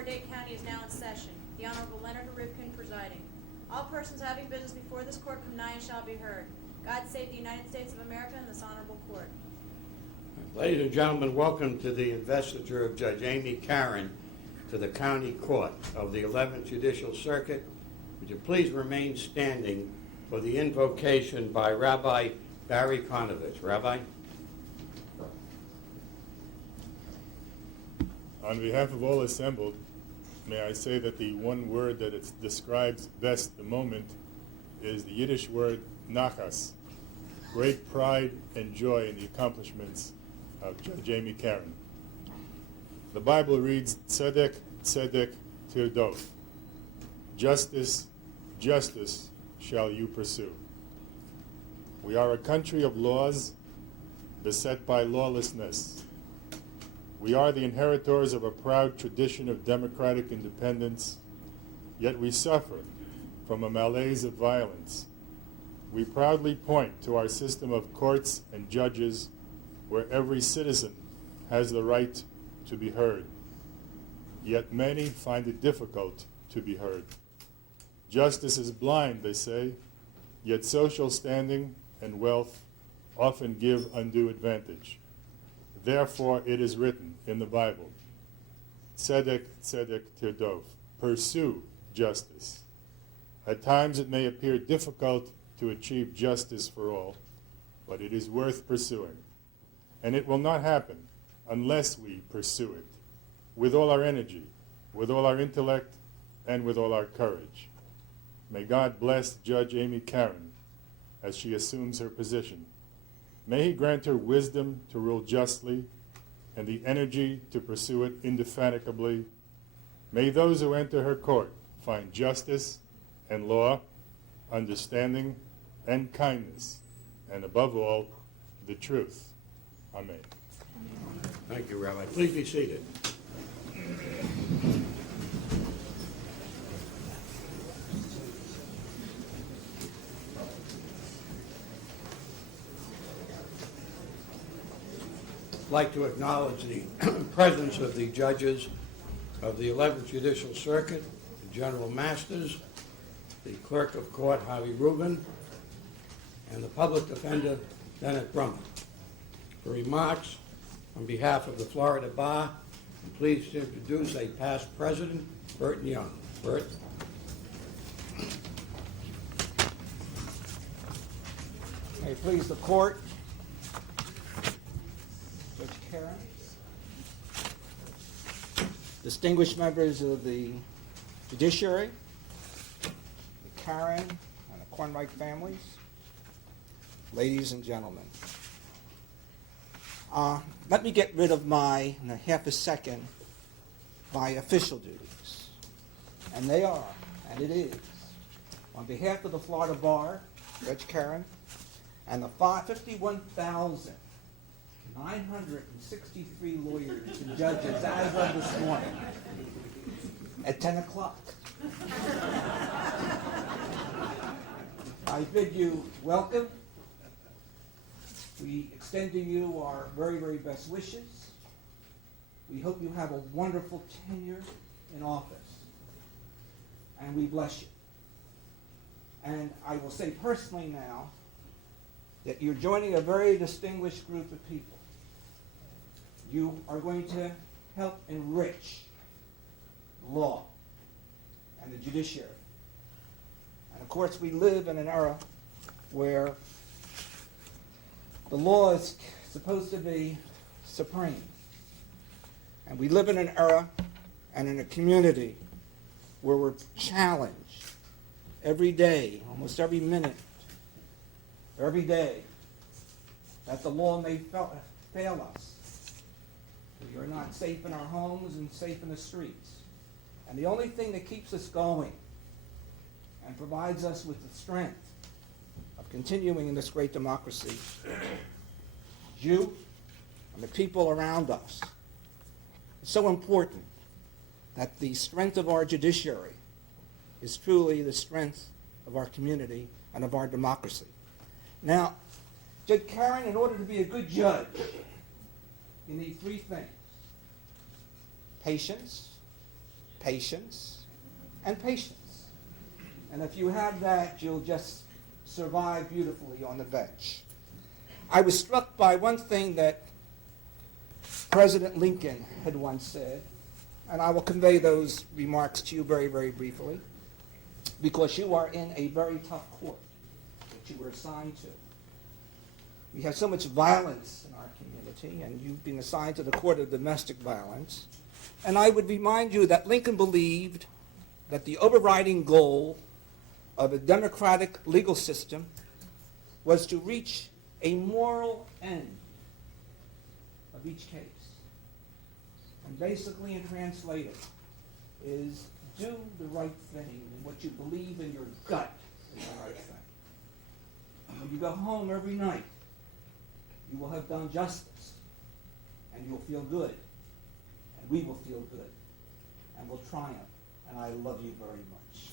Miami-Dade County is now in session. The Honorable Leonard Rivkin presiding. All persons having business before this court come nigh and shall be heard. God save the United States of America and this honorable court. Ladies and gentlemen, welcome to the investiture of Judge Amy Karan to the County Court of the 11th Judicial Circuit. Would you please remain standing for the invocation by Rabbi Barry Konovich. Rabbi? On behalf of all assembled, may I say that the one word that it describes best the moment is the Yiddish word nachas, great pride and joy in the accomplishments of Judge Amy Karan. The Bible reads, tzedek, tzedek, tirdof. Justice, justice shall you pursue. We are a country of laws beset by lawlessness. We are the inheritors of a proud tradition of democratic independence, yet we suffer from a malaise of violence. We proudly point to our system of courts and judges where every citizen has the right to be heard. Yet many find it difficult to be heard. Justice is blind, they say, yet social standing and wealth often give undue advantage. Therefore, it is written in the Bible, tzedek, tzedek, tirdof, pursue justice. At times it may appear difficult to achieve justice for all, but it is worth pursuing. And it will not happen unless we pursue it with all our energy, with all our intellect, and with all our courage. May God bless Judge Amy Karan as she assumes her position. May he grant her wisdom to rule justly and the energy to pursue it indefatigably. May those who enter her court find justice and law, understanding and kindness, and above all, the truth. Amen. Thank you, Rabbi. Please be seated. I'd like to acknowledge the presence of the judges of the 11th Judicial Circuit, the General Masters, the Clerk of Court, Harvey Rubin, and the Public Defender, Bennett Brummer. For remarks, on behalf of the Florida Bar, I'm pleased to introduce a past president, Burton Young. Bert. May it please the court, Judge Karan, distinguished members of the judiciary, the Karan and the Kornreich families, ladies and gentlemen. Let me get rid of my, in a half a second, my official duties. And they are, and it is, on behalf of the Florida Bar, Judge Karan, and the 51,963 lawyers and judges as of this morning at 10 o'clock. I bid you welcome. We extend to you our very, very best wishes. We hope you have a wonderful tenure in office. And we bless you. And I will say personally now that you're joining a very distinguished group of people. You are going to help enrich law and the judiciary. And of course, we live in an era where the law is supposed to be supreme. And we live in an era and in a community where we're challenged every day, almost every minute, every day, that the law may fail us. We are not safe in our homes and safe in the streets. And the only thing that keeps us going and provides us with the strength of continuing in this great democracy, you and the people around us. It's so important that the strength of our judiciary is truly the strength of our community and of our democracy. Now, Judge Karan, in order to be a good judge, you need three things: patience, patience, and patience. And if you have that, you'll just survive beautifully on the bench. I was struck by one thing that President Lincoln had once said, and I will convey those remarks to you very, very briefly, because you are in a very tough court that you were assigned to. We have so much violence in our community, and you've been assigned to the Court of Domestic Violence. And I would remind you that Lincoln believed that the overriding goal of a democratic legal system was to reach a moral end of each case. And basically, and translated, is do the right thing, and what you believe in your gut is the right thing. And when you go home every night, you will have done justice, and you'll feel good, and we will feel good, and we'll triumph. And I love you very much.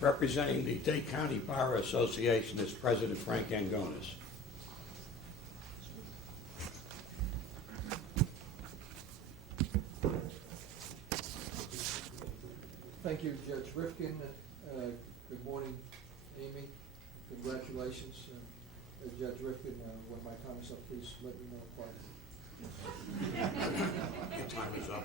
Representing the Dade County Bar Association is President Frank Angonis. Thank you, Judge Rifkin. Good morning, Amy. Congratulations, Judge Rifkin. When my time is up, please let me know if Your time is up.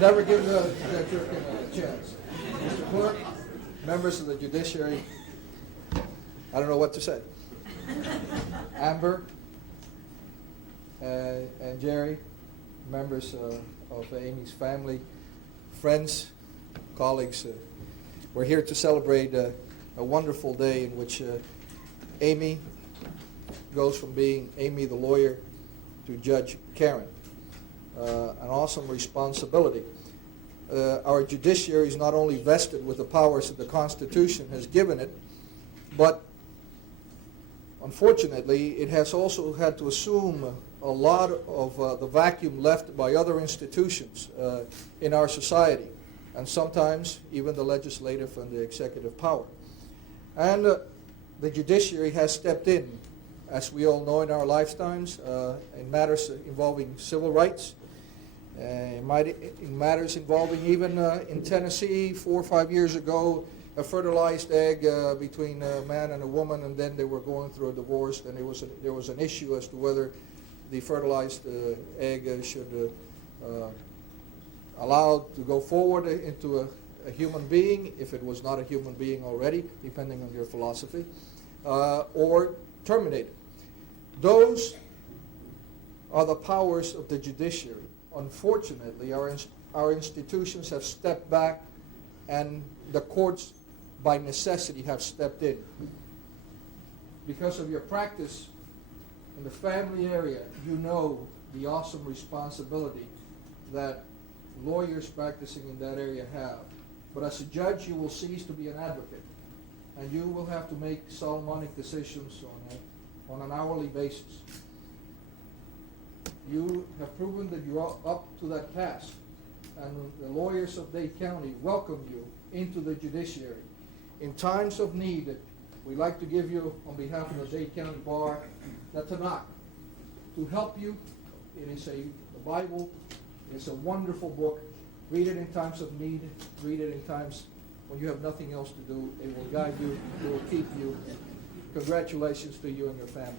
Never give Judge Rifkin a chance. Mr. Clerk, members of the judiciary, I don't know what to say. Amber and Jerry, members of Amy's family, friends, colleagues, we're here to celebrate a wonderful day in which Amy goes from being Amy the lawyer to Judge Karan. An awesome responsibility. Our judiciary is not only vested with the powers that the Constitution has given it, but unfortunately it has also had to assume a lot of the vacuum left by other institutions in our society, and sometimes even the legislative and the executive power. And the judiciary has stepped in, as we all know, in our lifetimes, in matters involving civil rights, in matters involving even in Tennessee 4 or 5 years ago, a fertilized egg between a man and a woman, and then they were going through a divorce, and there was an issue as to whether the fertilized egg should allowed to go forward into a human being, if it was not a human being already, depending on your philosophy, or terminated. Those are the powers of the judiciary. Unfortunately, our institutions have stepped back, and the courts, by necessity, have stepped in. Because of your practice in the family area, you know the awesome responsibility that lawyers practicing in that area have. But as a judge, you will cease to be an advocate, and you will have to make Solomonic decisions on an hourly basis. You have proven that you are up to that task, and the lawyers of Dade County welcome you into the judiciary. In times of need, we'd like to give you, on behalf of the Dade County Bar, the Tanakh to help you. It is the Bible. It's a wonderful book. Read it in times of need. Read it in times when you have nothing else to do. It will guide you. It will keep you. Congratulations to you and your family.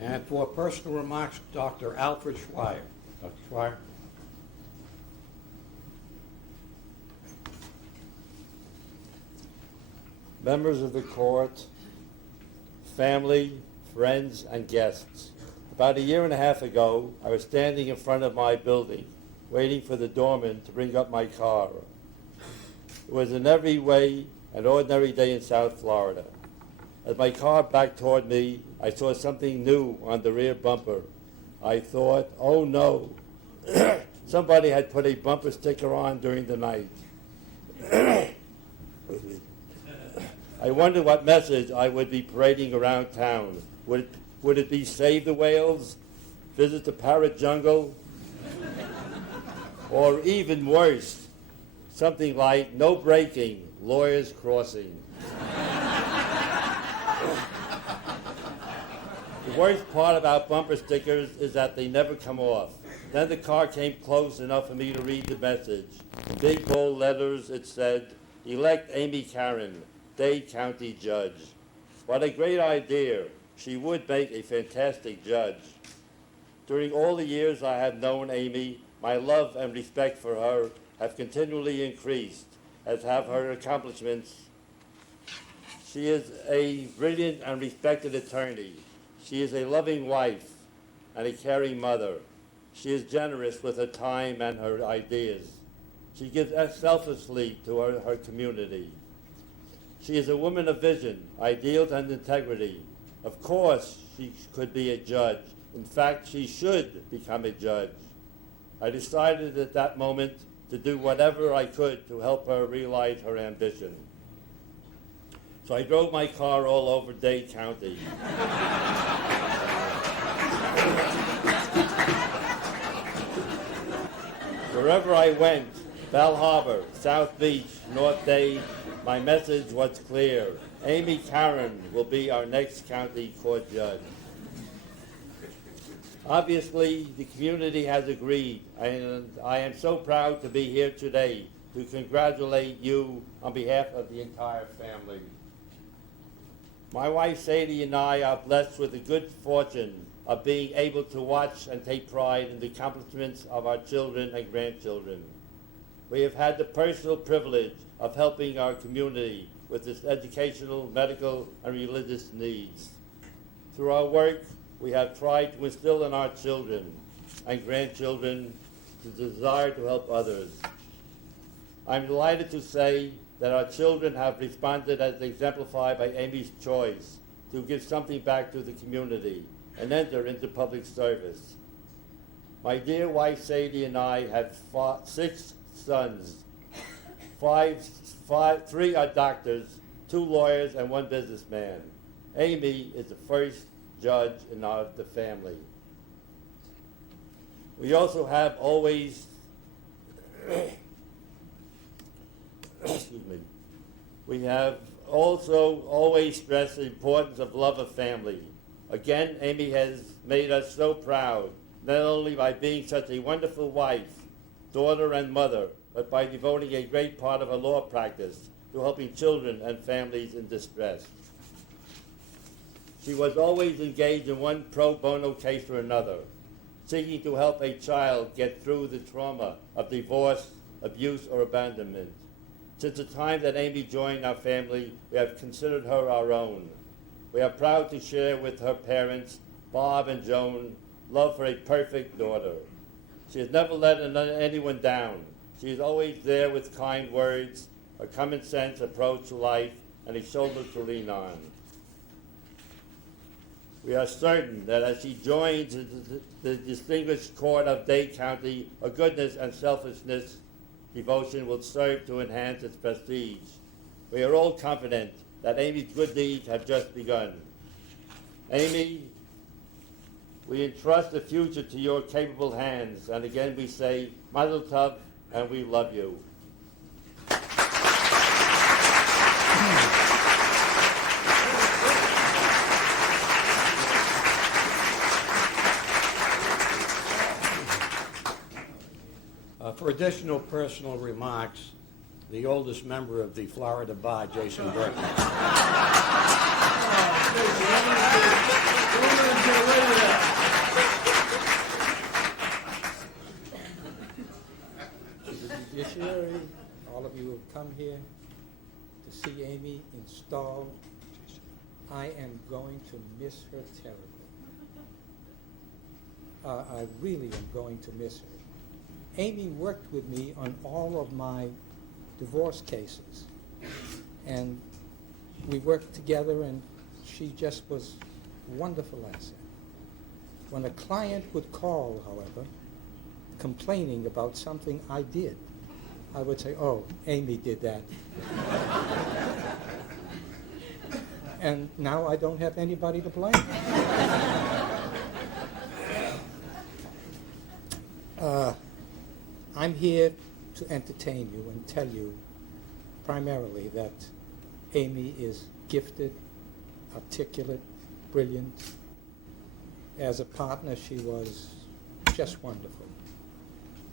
And for personal remarks, Dr. Alfred Schweier. Dr. Schweier. Members of the court, family, friends, and guests. About 1.5 years ago, I was standing in front of my building, waiting for the doorman to bring up my car. It was in every way an ordinary day in South Florida. As my car backed toward me, I saw something new on the rear bumper. I thought, oh no, somebody had put a bumper sticker on during the night. I wonder what message I would be parading around town. Would it be save the whales, visit the parrot jungle, or even worse, something like no breaking, lawyers crossing? The worst part about bumper stickers is that they never come off. Then the car came close enough for me to read the message. In big bold letters it said, "Elect Amy Karan, Dade County Judge." What a great idea. She would make a fantastic judge. During all the years I have known Amy, my love and respect for her have continually increased, as have her accomplishments. She is a brilliant and respected attorney. She is a loving wife and a caring mother. She is generous with her time and her ideas. She gives selflessly to her community. She is a woman of vision, ideals, and integrity. Of course, she could be a judge. In fact, she should become a judge. I decided at that moment to do whatever I could to help her realize her ambition. So I drove my car all over Dade County. Wherever I went, Bell Harbor, South Beach, North Dade, my message was clear. Amy Karan will be our next county court judge. Obviously, the community has agreed, and I am so proud to be here today to congratulate you on behalf of the entire family. My wife Sadie and I are blessed with the good fortune of being able to watch and take pride in the accomplishments of our children and grandchildren. We have had the personal privilege of helping our community with its educational, medical, and religious needs. Through our work, we have tried to instill in our children and grandchildren the desire to help others. I'm delighted to say that our children have responded as exemplified by Amy's choice to give something back to the community and enter into public service. My dear wife Sadie and I have 6 sons. 3 are doctors, 2 lawyers, and 1 businessman. Amy is the first judge in the family. We also have always We have also always stressed the importance of love of family. Again, Amy has made us so proud, not only by being such a wonderful wife, daughter, and mother, but by devoting a great part of her law practice to helping children and families in distress. She was always engaged in one pro bono case or another, seeking to help a child get through the trauma of divorce, abuse, or abandonment. Since the time that Amy joined our family, we have considered her our own. We are proud to share with her parents, Bob and Joan, love for a perfect daughter. She has never let anyone down. She is always there with kind words, a common sense approach to life, and a shoulder to lean on. We are certain that as she joins the distinguished court of Dade County, her goodness and selflessness devotion will serve to enhance its prestige. We are all confident that Amy's good deeds have just begun. Amy, we entrust the future to your capable hands, and again we say, Mazel Tov, and we love you. For additional personal remarks, the oldest member of the Florida Bar, Jason Burton. Judiciary, all of you have come here to see Amy installed. I am going to miss her terribly. I really am going to miss her. Amy worked with me on all of my divorce cases, and we worked together, and she just was a wonderful asset. When a client would call, however, complaining about something I did, I would say, oh, Amy did that. And now I don't have anybody to blame. I'm here to entertain you and tell you primarily that Amy is gifted, articulate, brilliant. As a partner, she was just wonderful.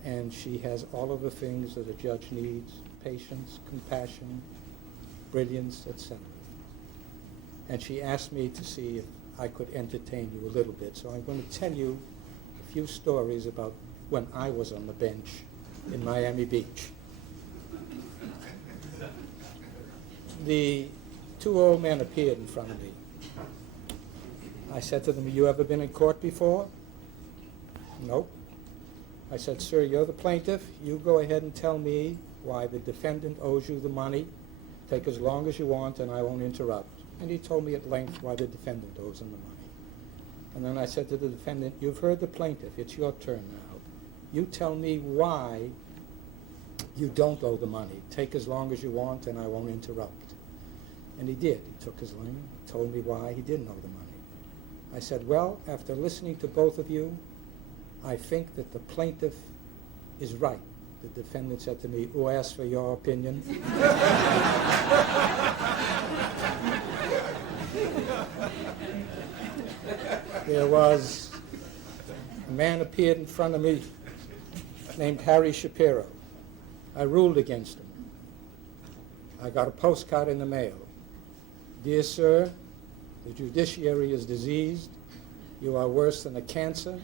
And she has all of the things that a judge needs: patience, compassion, brilliance, etc. And she asked me to see if I could entertain you a little bit. So I'm going to tell you a few stories about when I was on the bench in Miami Beach. The two old men appeared in front of me. I said to them, "You ever been in court before?" "Nope." I said, "Sir, you're the plaintiff. You go ahead and tell me why the defendant owes you the money. Take as long as you want, and I won't interrupt." And he told me at length why the defendant owes him the money. And then I said to the defendant, "You've heard the plaintiff. It's your turn now. You tell me why you don't owe the money. Take as long as you want, and I won't interrupt." And he did. He took his line, told me why he didn't owe the money. I said, "Well, after listening to both of you, I think that the plaintiff is right." The defendant said to me, "Who asked for your opinion?" There was a man appeared in front of me named Harry Shapiro. I ruled against him. I got a postcard in the mail. "Dear sir, the judiciary is diseased. You are worse than a cancer.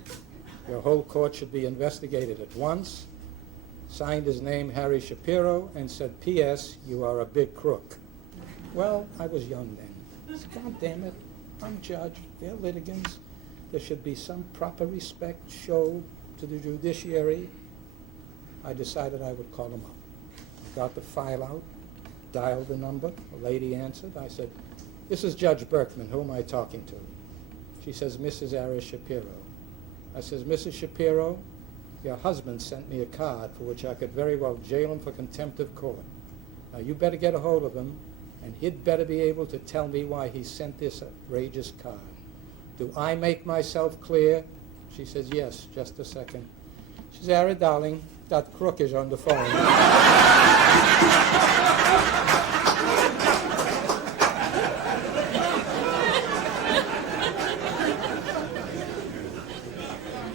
Your whole court should be investigated at once." Signed his name, Harry Shapiro, and said, "P.S. You are a big crook." Well, I was young then. God damn it, I'm judge, they're litigants. There should be some proper respect showed to the judiciary. I decided I would call him up. I got the file out, dialed the number. A lady answered. I said, "This is Judge Berkman. Who am I talking to?" She says, "Mrs. Harry Shapiro." I says, "Mrs. Shapiro, your husband sent me a card for which I could very well jail him for contempt of court. Now you better get a hold of him, and he'd better be able to tell me why he sent this outrageous card. Do I make myself clear?" She says, "Yes, just a second." She says, "Harry, darling, that crook is on the phone."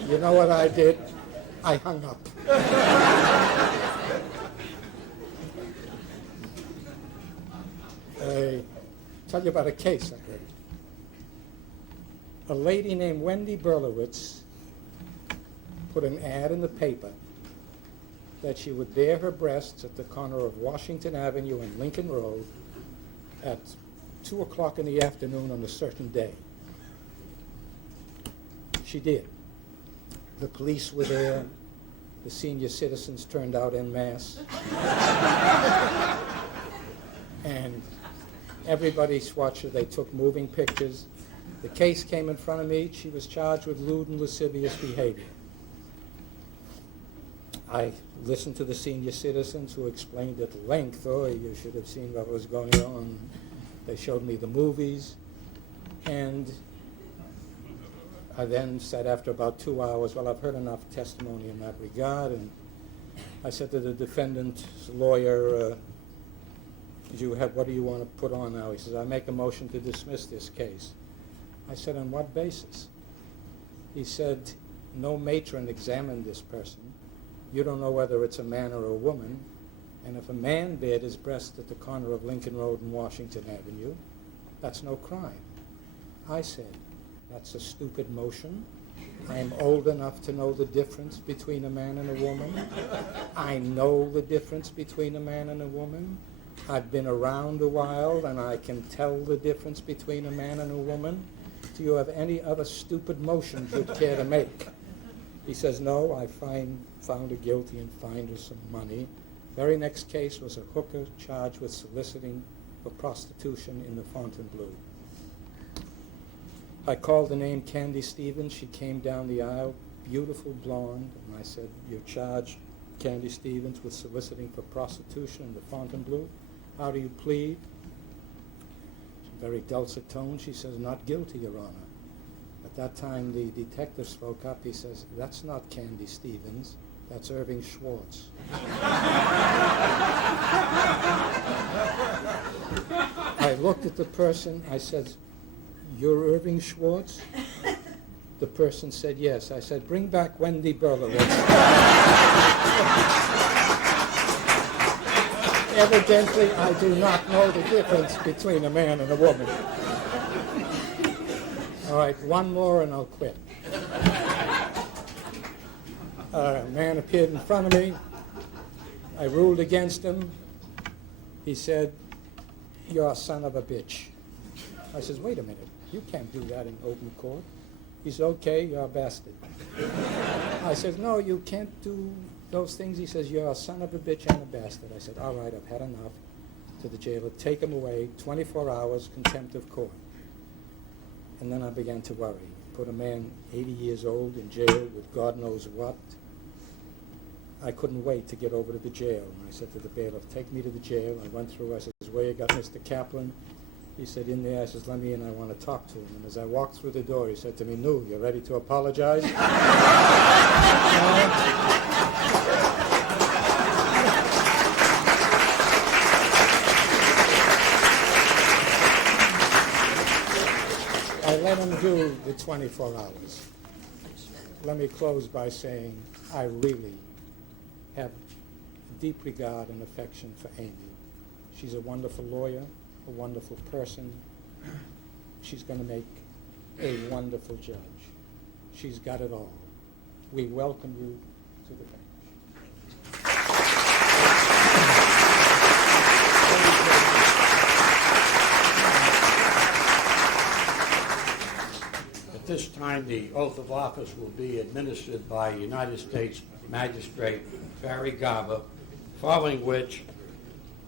You know what I did? I hung up. I tell you about a case I heard. A lady named Wendy Berlowitz put an ad in the paper that she would bare her breasts at the corner of Washington Avenue and Lincoln Road at 2 o'clock in the afternoon on a certain day. She did. The police were there. The senior citizens turned out en masse. And everybody watched her. They took moving pictures. The case came in front of me. She was charged with lewd and lascivious behavior. I listened to the senior citizens who explained at length, "Oh, you should have seen what was going on." They showed me the movies. And I then said after about 2 hours, "Well, I've heard enough testimony in that regard." And I said to the defendant's lawyer, "What do you want to put on now?" He says, "I make a motion to dismiss this case." I said, "On what basis?" He said, "No matron examined this person. You don't know whether it's a man or a woman. And if a man bared his breast at the corner of Lincoln Road and Washington Avenue, that's no crime." I said, "That's a stupid motion. I'm old enough to know the difference between a man and a woman. I know the difference between a man and a woman. I've been around a while, and I can tell the difference between a man and a woman. Do you have any other stupid motions you'd care to make?" He says, "No, I found her guilty and fined her some money." Very next case was a hooker charged with soliciting for prostitution in the Fontainebleau. I called the name Candy Stevens. She came down the aisle, beautiful blonde, and I said, "You're charged, Candy Stevens, with soliciting for prostitution in the Fontainebleau. How do you plead?" She very dulcet tone, she says, "Not guilty, Your Honor." At that time, the detective spoke up. He says, "That's not Candy Stevens. That's Irving Schwartz." I looked at the person. I said, "You're Irving Schwartz?" The person said, "Yes." I said, "Bring back Wendy Berlowitz." Evidently, I do not know the difference between a man and a woman. All right, one more and I'll quit. A man appeared in front of me. I ruled against him. He said, "You're a son of a bitch." I says, "Wait a minute. You can't do that in open court." He said, "Okay, you're a bastard." I said, "No, you can't do those things." He says, "You're a son of a bitch and a bastard." I said, "All right, I've had enough." To the jailer, take him away, 24 hours, contempt of court. And then I began to worry. Put a man 80 years old in jail with God knows what. I couldn't wait to get over to the jail. And I said to the bailiff, "Take me to the jail." I went through. I said, "Where you got Mr. Kaplan?" He said, "In there." I said, "Let me in. I want to talk to him." And as I walked through the door, he said to me, "Nu, you ready to apologize?" I let him do the 24 hours. Let me close by saying I really have deep regard and affection for Amy. She's a wonderful lawyer, a wonderful person. She's going to make a wonderful judge. She's got it all. We welcome you to the bench. At this time, the oath of office will be administered by United States Magistrate Barry Garber, following which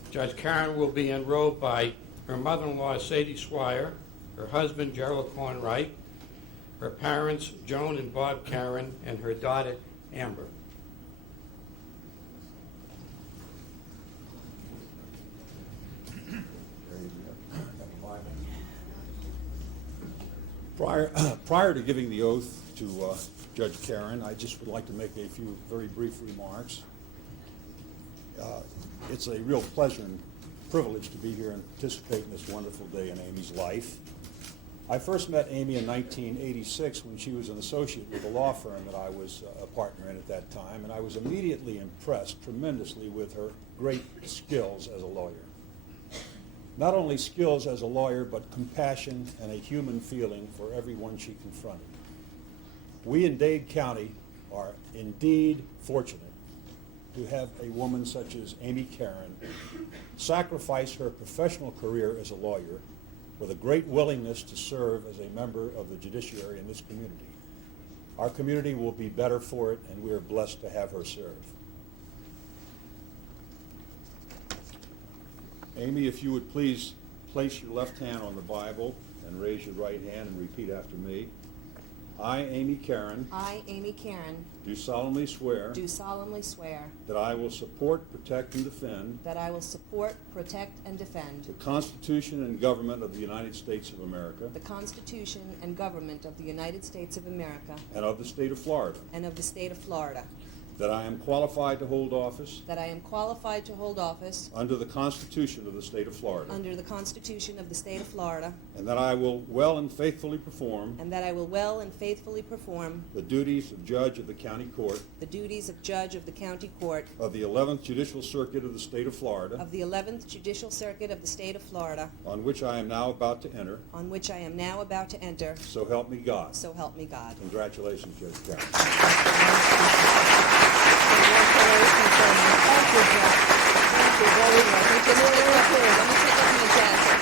Judge Karan will be enrolled by her mother-in-law, Sadie Swire, her husband, Gerald Cornwright, her parents, Joan and Bob Karan, and her daughter, Amber. Prior to giving the oath to Judge Karan, I just would like to make a few very brief remarks. It's a real pleasure and privilege to be here and participate in this wonderful day in Amy's life. I first met Amy in 1986 when she was an associate with a law firm that I was a partner in at that time, and I was immediately impressed tremendously with her great skills as a lawyer. Not only skills as a lawyer, but compassion and a human feeling for everyone she confronted. We in Dade County are indeed fortunate to have a woman such as Amy Karan sacrifice her professional career as a lawyer with a great willingness to serve as a member of the judiciary in this community. Our community will be better for it, and we are blessed to have her serve. Amy, if you would please place your left hand on the Bible and raise your right hand and repeat after me. I, Amy Karan, I, Amy Karan, do solemnly swear do solemnly swear that I will support, protect, and defend that I will support, protect, and defend the Constitution and government of the United States of America the Constitution and government of the United States of America and of the state of Florida, and of the state of Florida, that I am qualified to hold office that I am qualified to hold office under the Constitution of the state of Florida, under the Constitution of the state of Florida, and that I will well and faithfully perform and that I will well and faithfully perform the duties of judge of the county court the duties of judge of the county court of the 11th Judicial Circuit of the state of Florida, of the 11th Judicial Circuit of the state of Florida, on which I am now about to enter. on which I am now about to enter. So help me God. So help me God. Congratulations, Judge Karan. Thank you, Judge. Thank you very much. Let me take up my jacket.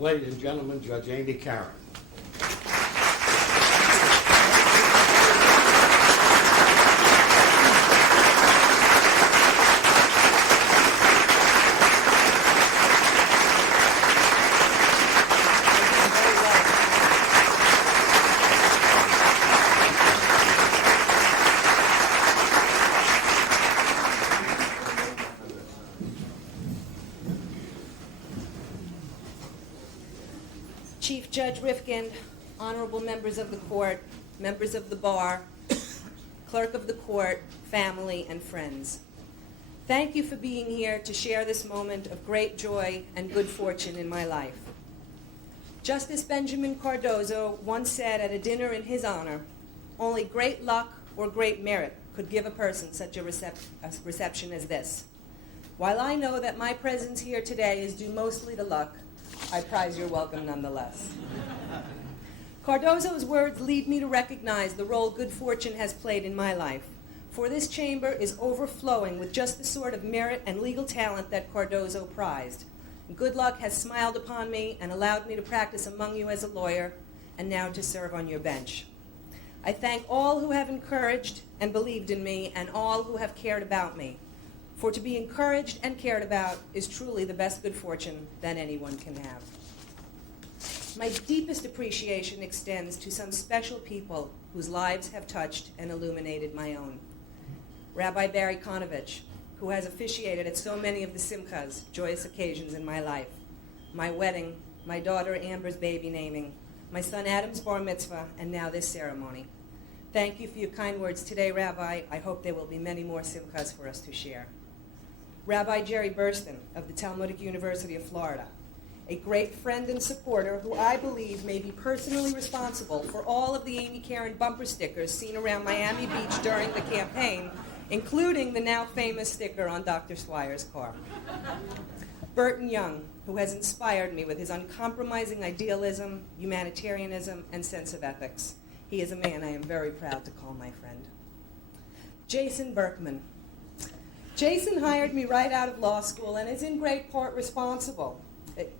ladies and gentlemen, Judge Amy Karan. Chief Judge Rifkind, honorable members of the court, members of the bar, clerk of the court, family, and friends. Thank you for being here to share this moment of great joy and good fortune in my life. Justice Benjamin Cardozo once said at a dinner in his honor, "Only great luck or great merit could give a person such a reception as this." While I know that my presence here today is due mostly to luck, I prize your welcome nonetheless. Cardozo's words lead me to recognize the role good fortune has played in my life, for this chamber is overflowing with just the sort of merit and legal talent that Cardozo prized. Good luck has smiled upon me and allowed me to practice among you as a lawyer, and now to serve on your bench. I thank all who have encouraged and believed in me, and all who have cared about me. For to be encouraged and cared about is truly the best good fortune that anyone can have. My deepest appreciation extends to some special people whose lives have touched and illuminated my own. Rabbi Barry Konovich, who has officiated at so many of the simchas, joyous occasions in my life. My wedding, my daughter Amber's baby naming, my son Adam's bar mitzvah, and now this ceremony. Thank you for your kind words today, Rabbi. I hope there will be many more simchas for us to share. Rabbi Jerry Burston of the Talmudic University of Florida, a great friend and supporter who I believe may be personally responsible for all of the Amy Karan bumper stickers seen around Miami Beach during the campaign, including the now famous sticker on Dr. Swire's car. Burton Young, who has inspired me with his uncompromising idealism, humanitarianism, and sense of ethics. He is a man I am very proud to call my friend. Jason Berkman. Jason hired me right out of law school and is in great part responsible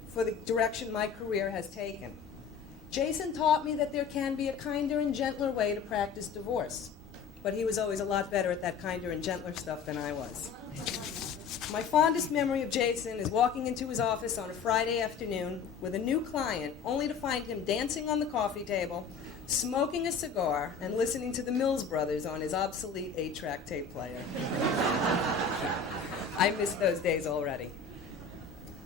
for the direction my career has taken. Jason taught me that there can be a kinder and gentler way to practice divorce, but he was always a lot better at that kinder and gentler stuff than I was. My fondest memory of Jason is walking into his office on a Friday afternoon with a new client, only to find him dancing on the coffee table, smoking a cigar, and listening to the Mills Brothers on his obsolete 8-track tape player. I miss those days already.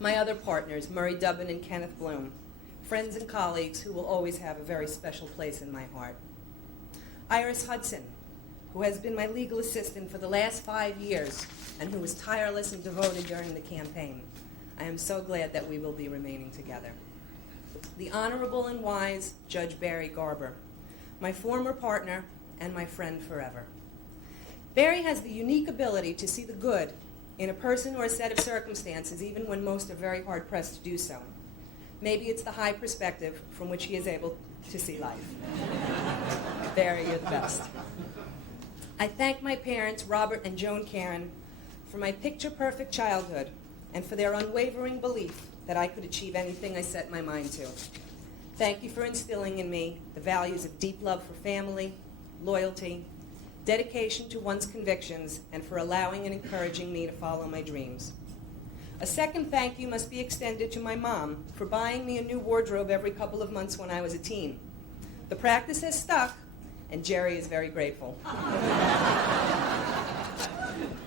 My other partners, Murray Dubbin and Kenneth Bloom, friends and colleagues who will always have a very special place in my heart. Iris Hudson, who has been my legal assistant for the last 5 years and who was tireless and devoted during the campaign. I am so glad that we will be remaining together. The Honorable and Wise Judge Barry Garber, my former partner and my friend forever. Barry has the unique ability to see the good in a person or a set of circumstances, even when most are very hard-pressed to do so. Maybe it's the high perspective from which he is able to see life. Barry, you're the best. I thank my parents, Robert and Joan Karan, for my picture-perfect childhood and for their unwavering belief that I could achieve anything I set my mind to. Thank you for instilling in me the values of deep love for family, loyalty, dedication to one's convictions, and for allowing and encouraging me to follow my dreams. A second thank you must be extended to my mom for buying me a new wardrobe every couple of months when I was a teen. The practice has stuck, and Jerry is very grateful.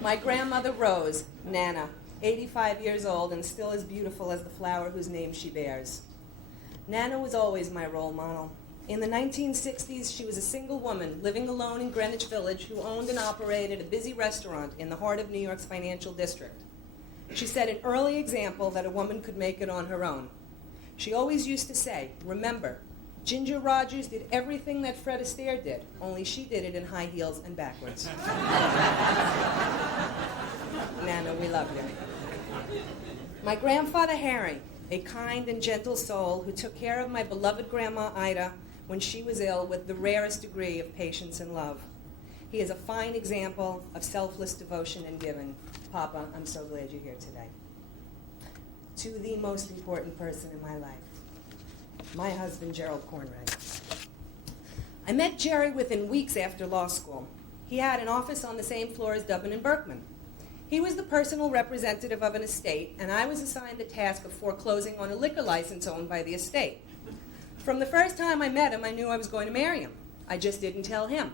My grandmother Rose, Nana, 85 years old and still as beautiful as the flower whose name she bears. Nana was always my role model. In the 1960s, she was a single woman living alone in Greenwich Village who owned and operated a busy restaurant in the heart of New York's financial district. She set an early example that a woman could make it on her own. She always used to say, "Remember, Ginger Rogers did everything that Fred Astaire did, only she did it in high heels and backwards." Nana, we love you. My grandfather Harry, a kind and gentle soul who took care of my beloved grandma Ida when she was ill with the rarest degree of patience and love. He is a fine example of selfless devotion and giving. Papa, I'm so glad you're here today. To the most important person in my life, my husband, Gerald Cornwright. I met Jerry within weeks after law school. He had an office on the same floor as Dubbin and Berkman. He was the personal representative of an estate, and I was assigned the task of foreclosing on a liquor license owned by the estate. From the first time I met him, I knew I was going to marry him. I just didn't tell him.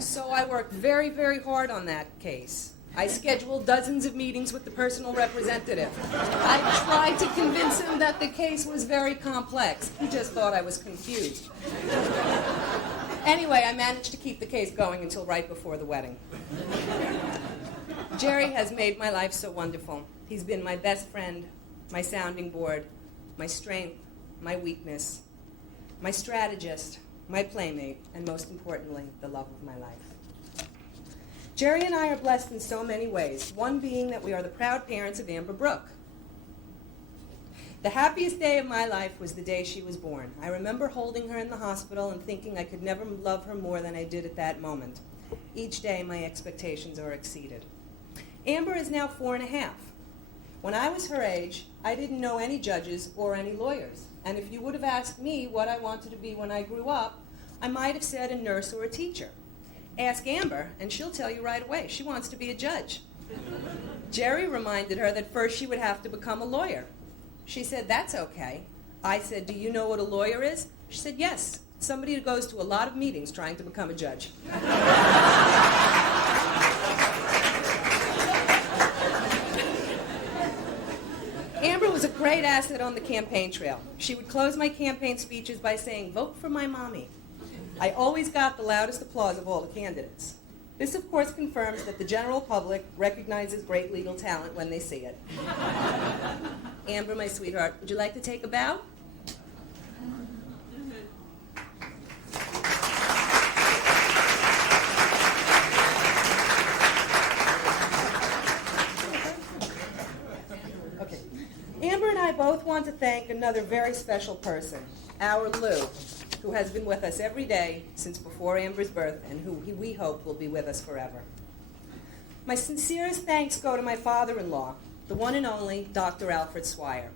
So I worked very, very hard on that case. I scheduled dozens of meetings with the personal representative. I tried to convince him that the case was very complex. He just thought I was confused. Anyway, I managed to keep the case going until right before the wedding. Jerry has made my life so wonderful. He's been my best friend, my sounding board, my strength, my weakness, my strategist, my playmate, and most importantly, the love of my life. Jerry and I are blessed in so many ways, one being that we are the proud parents of Amber Brooke. The happiest day of my life was the day she was born. I remember holding her in the hospital and thinking I could never love her more than I did at that moment. Each day, my expectations are exceeded. Amber is now 4.5. When I was her age, I didn't know any judges or any lawyers. And if you would have asked me what I wanted to be when I grew up, I might have said a nurse or a teacher. Ask Amber, and she'll tell you right away. She wants to be a judge. Jerry reminded her that first she would have to become a lawyer. She said, that's okay. I said, do you know what a lawyer is? She said, yes. Somebody who goes to a lot of meetings trying to become a judge. Amber was a great asset on the campaign trail. She would close my campaign speeches by saying, vote for my mommy. I always got the loudest applause of all the candidates. This, of course, confirms that the general public recognizes great legal talent when they see it. Amber, my sweetheart, would you like to take a bow? Okay. Amber and I both want to thank another very special person, our Lou, who has been with us every day since before Amber's birth and who we hope will be with us forever. My sincerest thanks go to my father-in-law, the one and only Dr. Alfred Swire.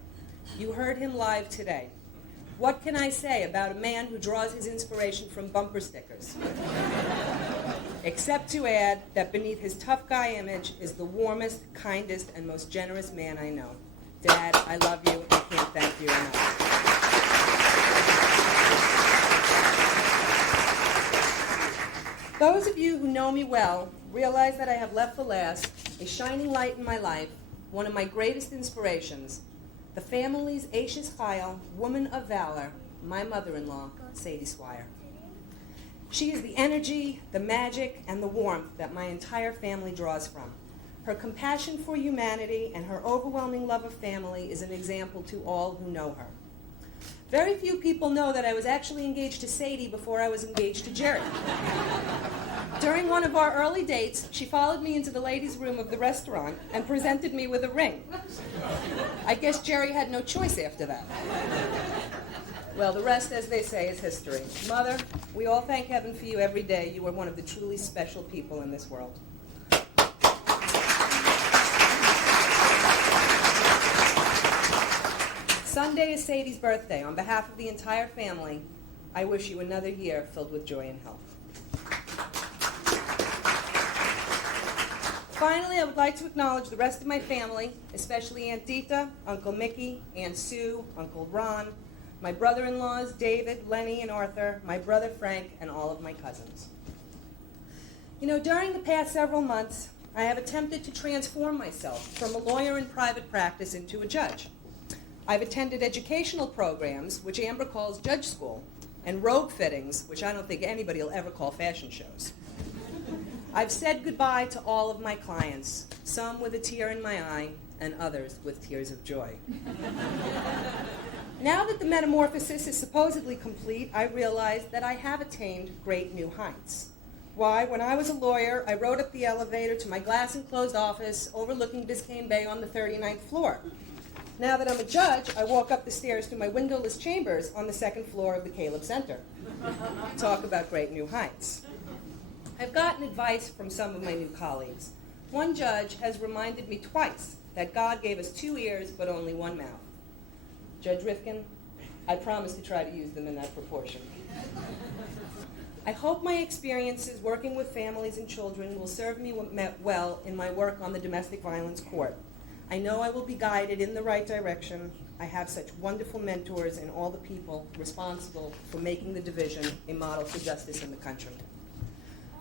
You heard him live today. What can I say about a man who draws his inspiration from bumper stickers? Except to add that beneath his tough guy image is the warmest, kindest, and most generous man I know. Dad, I love you. I can't thank you enough. Those of you who know me well realize that I have left for last a shining light in my life, one of my greatest inspirations, the family's Ashes Chayil, woman of valor, my mother-in-law, Sadie Swire. She is the energy, the magic, and the warmth that my entire family draws from. Her compassion for humanity and her overwhelming love of family is an example to all who know her. Very few people know that I was actually engaged to Sadie before I was engaged to Jerry. During one of our early dates, she followed me into the ladies' room of the restaurant and presented me with a ring. I guess Jerry had no choice after that. Well, the rest, as they say, is history. Mother, we all thank heaven for you every day. You are one of the truly special people in this world. Sunday is Sadie's birthday. On behalf of the entire family, I wish you another year filled with joy and health. Finally, I would like to acknowledge the rest of my family, especially Aunt Dita, Uncle Mickey, Aunt Sue, Uncle Ron, my brother-in-laws, David, Lenny, and Arthur, my brother Frank, and all of my cousins. You know, during the past several months, I have attempted to transform myself from a lawyer in private practice into a judge. I've attended educational programs, which Amber calls judge school, and robe fittings, which I don't think anybody will ever call fashion shows. I've said goodbye to all of my clients, some with a tear in my eye, and others with tears of joy. Now that the metamorphosis is supposedly complete, I realize that I have attained great new heights. Why, when I was a lawyer, I rode up the elevator to my glass-enclosed office overlooking Biscayne Bay on the 39th floor. Now that I'm a judge, I walk up the stairs to my windowless chambers on the second floor of the Caleb Center. Talk about great new heights. I've gotten advice from some of my new colleagues. One judge has reminded me twice that God gave us 2 ears but only one mouth. Judge Rifkin, I promise to try to use them in that proportion. I hope my experiences working with families and children will serve me well in my work on the domestic violence court. I know I will be guided in the right direction. I have such wonderful mentors and all the people responsible for making the division a model for justice in the country.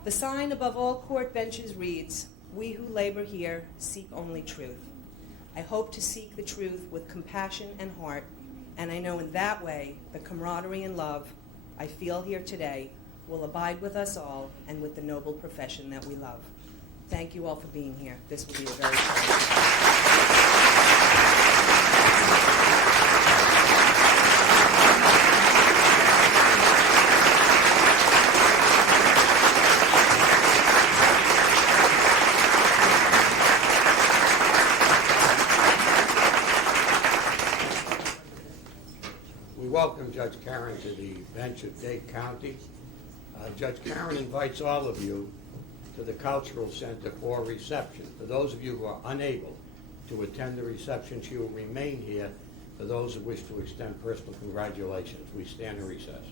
The sign above all court benches reads, "We who labor here seek only truth." I hope to seek the truth with compassion and heart, and I know in that way the camaraderie and love I feel here today will abide with us all and with the noble profession that we love. Thank you all for being here. This will be a very We welcome Judge Karan to the bench of Dade County. Judge Karan invites all of you to the Cultural Center for a reception. For those of you who are unable to attend the reception, she will remain here for those who wish to extend personal congratulations. We stand in recess.